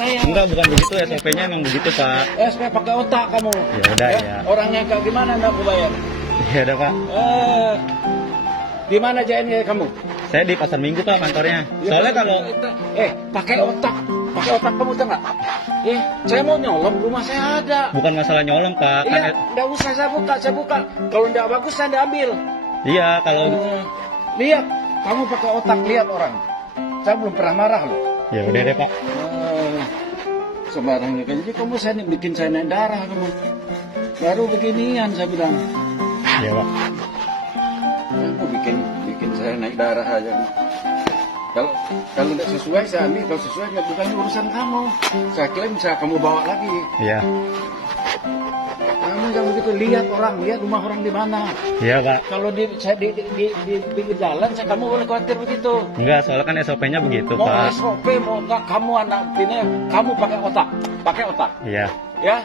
saya. Enggak, bukan begitu, SOP-nya emang begitu, Pak. SP pakai otak kamu. Ya udah ya. Orangnya kayak gimana nggak aku bayar? Ya udah, Pak. Di mana JNE kamu? Saya di Pasar Minggu, Pak, kantornya. Soalnya kalau pakai otak kamu tuh nggak? Saya mau nyolong, rumah saya ada. bukan masalah nyolong, Pak. Kan Iya, nggak usah saya buka. Kalau nggak bagus saya nggak ambil. iya, kalau Lihat, kamu pakai otak lihat orang. Saya belum pernah marah loh. ya udah deh, Pak. Sembarangnya jadi kamu bikin saya naik darah kamu. Baru beginian saya bilang. Ya, Pak. Kamu bikin saya naik darah aja. Kalau tidak sesuai saya ambil, kalau sesuai nggak bukan urusan kamu. Saya klaim saya kamu bawa lagi. Iya. Kamu jangan begitu, lihat rumah orang di mana. Iya, Pak. Kalau di pinggir jalan, kamu boleh khawatir begitu. Enggak, soalnya kan SOP-nya begitu, Mau Pak. SOP mau enggak, kamu anak ini kamu pakai otak. Iya. Ya.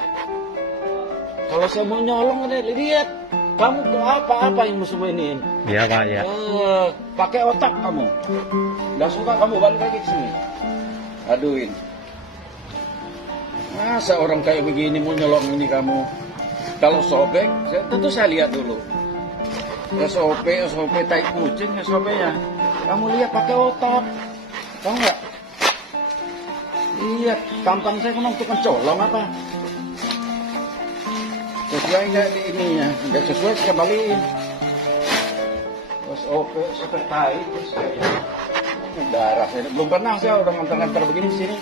Kalau saya mau nyolong, lihat kamu ke apa yang musuh ini. Iya, Pak, ya. Pakai otak kamu. Nggak suka kamu balik lagi ke sini. Aduin. Masa orang kayak begini mau nyolong ini kamu? Kalau sobek, tentu saya lihat dulu. SOP tai kucing SOP-nya. Kamu lihat pakai otak. Tahu nggak? Lihat, tampang saya memang tukang colong apa? Sesuai nggak di ininya? Nggak sesuai saya balikin. SOP tai terus kayak darah. Belum pernah saya udah ngantar-ngantar begini di sini.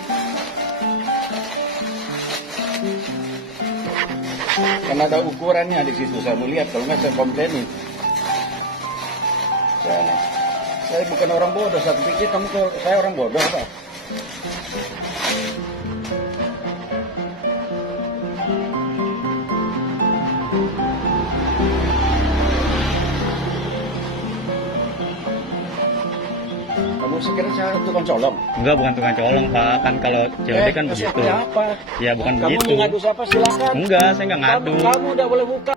Karena ada ukurannya di situ, saya mau lihat, kalau nggak saya komplainin. Saya bukan orang bodoh, saya pikir saya orang bodoh apa? Kamu sekira saya tukang colong? Enggak, bukan tukang colong, Pak. Kan kalau COD kan begitu. Apa? Ya, bukan Kamu begitu. ngadu siapa silakan. Enggak, saya enggak ngadu. Kamu udah boleh buka.